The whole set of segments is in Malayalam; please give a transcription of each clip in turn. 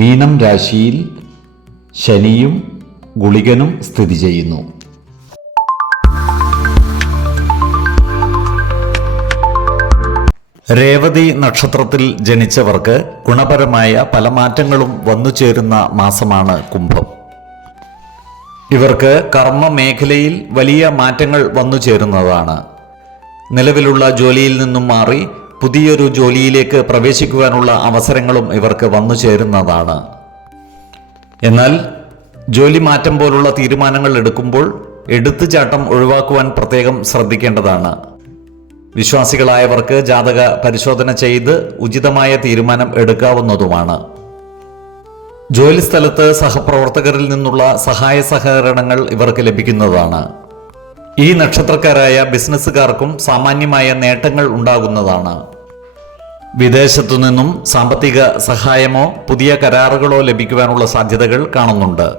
മീനം രാശിയിൽ ശനിയും ഗുളികനും സ്ഥിതി ചെയ്യുന്നു. രേവതി നക്ഷത്രത്തിൽ ജനിച്ചവർക്ക് ഗുണപരമായ പല മാറ്റങ്ങളും വന്നു ചേരുന്ന മാസമാണ് കുംഭം. ഇവർക്ക് കർമ്മ മേഖലയിൽ വലിയ മാറ്റങ്ങൾ വന്നു ചേരുന്നതാണ്. നിലവിലുള്ള ജോലിയിൽ നിന്നും മാറി പുതിയൊരു ജോലിയിലേക്ക് പ്രവേശിക്കുവാനുള്ള അവസരങ്ങളും ഇവർക്ക് വന്നു ചേരുന്നതാണ്. എന്നാൽ ജോലി മാറ്റം പോലുള്ള തീരുമാനങ്ങൾ എടുക്കുമ്പോൾ എടുത്തുചാട്ടം ഒഴിവാക്കുവാൻ പ്രത്യേകം ശ്രദ്ധിക്കേണ്ടതാണ്. വിശ്വാസികളായവർക്ക് ജാതക പരിശോധന ചെയ്ത് ഉചിതമായ തീരുമാനം എടുക്കാവുന്നതുമാണ്. ജോലിസ്ഥലത്ത് സഹപ്രവർത്തകരിൽ നിന്നുള്ള സഹായ സഹകരണങ്ങൾ ഇവർക്ക് ലഭിക്കുന്നതാണ്. ഈ നക്ഷത്രക്കാരായ ബിസിനസ്സുകാർക്കും സാമാന്യമായ നേട്ടങ്ങൾ ഉണ്ടാകുന്നതാണ്. വിദേശത്തു നിന്നും സാമ്പത്തിക സഹായമോ പുതിയ കരാറുകളോ ലഭിക്കുവാനുള്ള സാധ്യതകൾ കാണുന്നുണ്ട്.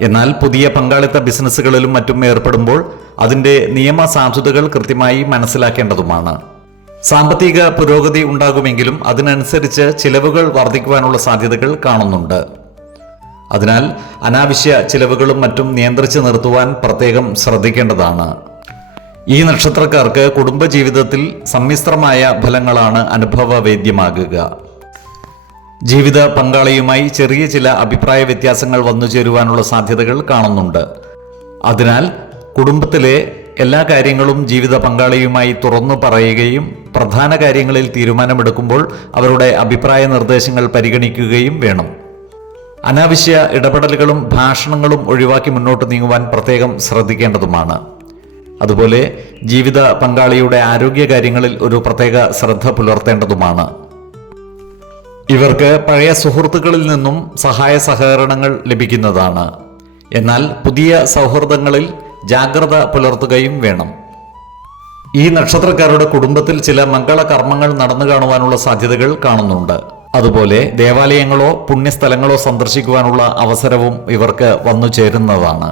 എന്നാൽ പുതിയ പങ്കാളിത്ത ബിസിനസ്സുകളിലും മറ്റും ഏർപ്പെടുമ്പോൾ അതിന്റെ നിയമ കൃത്യമായി മനസ്സിലാക്കേണ്ടതുമാണ്. സാമ്പത്തിക പുരോഗതി ഉണ്ടാകുമെങ്കിലും അതിനനുസരിച്ച് ചിലവുകൾ വർദ്ധിക്കുവാനുള്ള സാധ്യതകൾ കാണുന്നുണ്ട്. അതിനാൽ അനാവശ്യ ചിലവുകളും മറ്റും നിയന്ത്രിച്ചു നിർത്തുവാൻ പ്രത്യേകം ശ്രദ്ധിക്കേണ്ടതാണ്. ഈ നക്ഷത്രക്കാർക്ക് കുടുംബജീവിതത്തിൽ സമ്മിശ്രമായ ഫലങ്ങളാണ് അനുഭവവേദ്യമാകുക. ജീവിത പങ്കാളിയുമായി ചെറിയ ചില അഭിപ്രായ വ്യത്യാസങ്ങൾ വന്നു ചേരുവാനുള്ള സാധ്യതകൾ കാണുന്നുണ്ട്. അതിനാൽ കുടുംബത്തിലെ എല്ലാ കാര്യങ്ങളും ജീവിത പങ്കാളിയുമായി തുറന്നു പറയുകയും പ്രധാന കാര്യങ്ങളിൽ തീരുമാനമെടുക്കുമ്പോൾ അവരുടെ അഭിപ്രായ നിർദ്ദേശങ്ങൾ പരിഗണിക്കുകയും വേണം. അനാവശ്യ ഇടപെടലുകളും ഭാഷണങ്ങളും ഒഴിവാക്കി മുന്നോട്ട് നീങ്ങുവാൻ പ്രത്യേകം ശ്രദ്ധിക്കേണ്ടതുമാണ്. അതുപോലെ ജീവിത പങ്കാളിയുടെ ആരോഗ്യ കാര്യങ്ങളിൽ ഒരു പ്രത്യേക ശ്രദ്ധ പുലർത്തേണ്ടതുമാണ്. ഇവർക്ക് പഴയ സുഹൃത്തുക്കളിൽ നിന്നും സഹായ സഹകരണങ്ങൾ ലഭിക്കുന്നതാണ്. എന്നാൽ പുതിയ സൗഹൃദങ്ങളിൽ ജാഗ്രത പുലർത്തുകയും വേണം. ഈ നക്ഷത്രക്കാരുടെ കുടുംബത്തിൽ ചില മംഗള കർമ്മങ്ങൾ നടന്നു കാണുവാനുള്ള സാധ്യതകൾ കാണുന്നുണ്ട്. അതുപോലെ ദേവാലയങ്ങളോ പുണ്യസ്ഥലങ്ങളോ സന്ദർശിക്കുവാനുള്ള അവസരവും ഇവർക്ക് വന്നു ചേരുന്നതാണ്.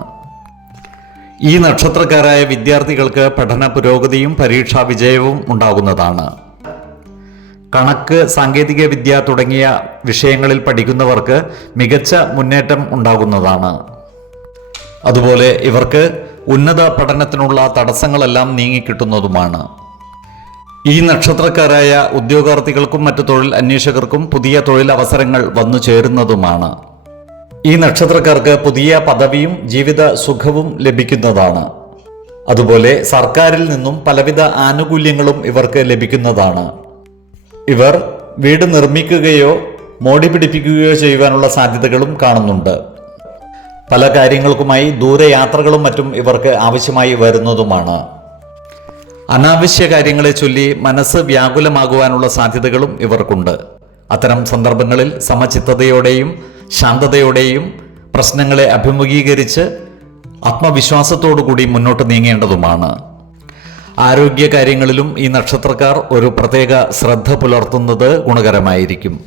ഈ നക്ഷത്രക്കാരായ വിദ്യാർത്ഥികൾക്ക് പഠന പുരോഗതിയും പരീക്ഷാ വിജയവും ഉണ്ടാകുന്നതാണ്. കണക്ക് സാങ്കേതിക വിദ്യ തുടങ്ങിയ വിഷയങ്ങളിൽ പഠിക്കുന്നവർക്ക് മികച്ച മുന്നേറ്റം ഉണ്ടാകുന്നതാണ്. അതുപോലെ ഇവർക്ക് ഉന്നത പഠനത്തിനുള്ള തടസ്സങ്ങളെല്ലാം നീങ്ങിക്കിട്ടുന്നതുമാണ്. ഈ നക്ഷത്രക്കാരായ ഉദ്യോഗാർത്ഥികൾക്കും മറ്റു തൊഴിൽ അന്വേഷകർക്കും പുതിയ തൊഴിൽ അവസരങ്ങൾ വന്നു ചേരുന്നതുമാണ്. ഈ നക്ഷത്രക്കാർക്ക് പുതിയ പദവിയും ജീവിത സുഖവും ലഭിക്കുന്നതാണ്. അതുപോലെ സർക്കാരിൽ നിന്നും പലവിധ ആനുകൂല്യങ്ങളും ഇവർക്ക് ലഭിക്കുന്നതാണ്. ഇവർ വീട് നിർമ്മിക്കുകയോ മോടി പിടിപ്പിക്കുകയോ ചെയ്യുവാനുള്ള സാധ്യതകളും കാണുന്നുണ്ട്. പല കാര്യങ്ങൾക്കുമായി ദൂരയാത്രകളും മറ്റും ഇവർക്ക് ആവശ്യമായി വരുന്നതുമാണ്. അനാവശ്യ കാര്യങ്ങളെ ചൊല്ലി മനസ്സ് വ്യാകുലമാകുവാനുള്ള സാധ്യതകളും ഇവർക്കുണ്ട്. അത്തരം സന്ദർഭങ്ങളിൽ സമചിത്തതയോടെയും ശാന്തതയോടെയും പ്രശ്നങ്ങളെ അഭിമുഖീകരിച്ച് ആത്മവിശ്വാസത്തോടുകൂടി മുന്നോട്ട് നീങ്ങേണ്ടതുമാണ്. ആരോഗ്യ കാര്യങ്ങളിലും ഈ നക്ഷത്രക്കാർ ഒരു പ്രത്യേക ശ്രദ്ധ പുലർത്തുന്നത് ഗുണകരമായിരിക്കും.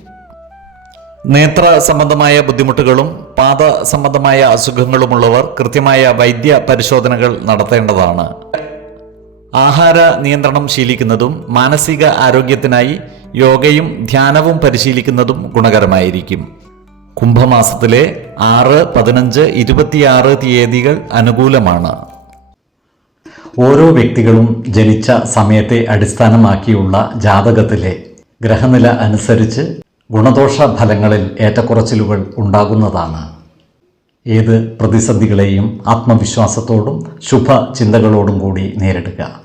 നേത്ര സംബന്ധമായ ബുദ്ധിമുട്ടുകളും പാദ സംബന്ധമായ അസുഖങ്ങളുമുള്ളവർ കൃത്യമായ വൈദ്യ പരിശോധനകൾ നടത്തേണ്ടതാണ്. ആഹാര നിയന്ത്രണം ശീലിക്കുന്നതും മാനസിക ആരോഗ്യത്തിനായി യോഗയും ധ്യാനവും പരിശീലിക്കുന്നതും ഗുണകരമായിരിക്കും. കുംഭമാസത്തിലെ ആറ് പതിനഞ്ച് ഇരുപത്തിയാറ് തീയതികൾ അനുകൂലമാണ്. ഓരോ വ്യക്തികളും ജനിച്ച സമയത്തെ അടിസ്ഥാനമാക്കിയുള്ള ജാതകത്തിലെ ഗ്രഹനില അനുസരിച്ച് ഗുണദോഷ ഫലങ്ങളിൽ ഏറ്റക്കുറച്ചിലുകൾ ഉണ്ടാകുന്നതാണ്. ഏത് പ്രതിസന്ധികളെയും ആത്മവിശ്വാസത്തോടും ശുഭ ചിന്തകളോടും കൂടി നേരിടുക.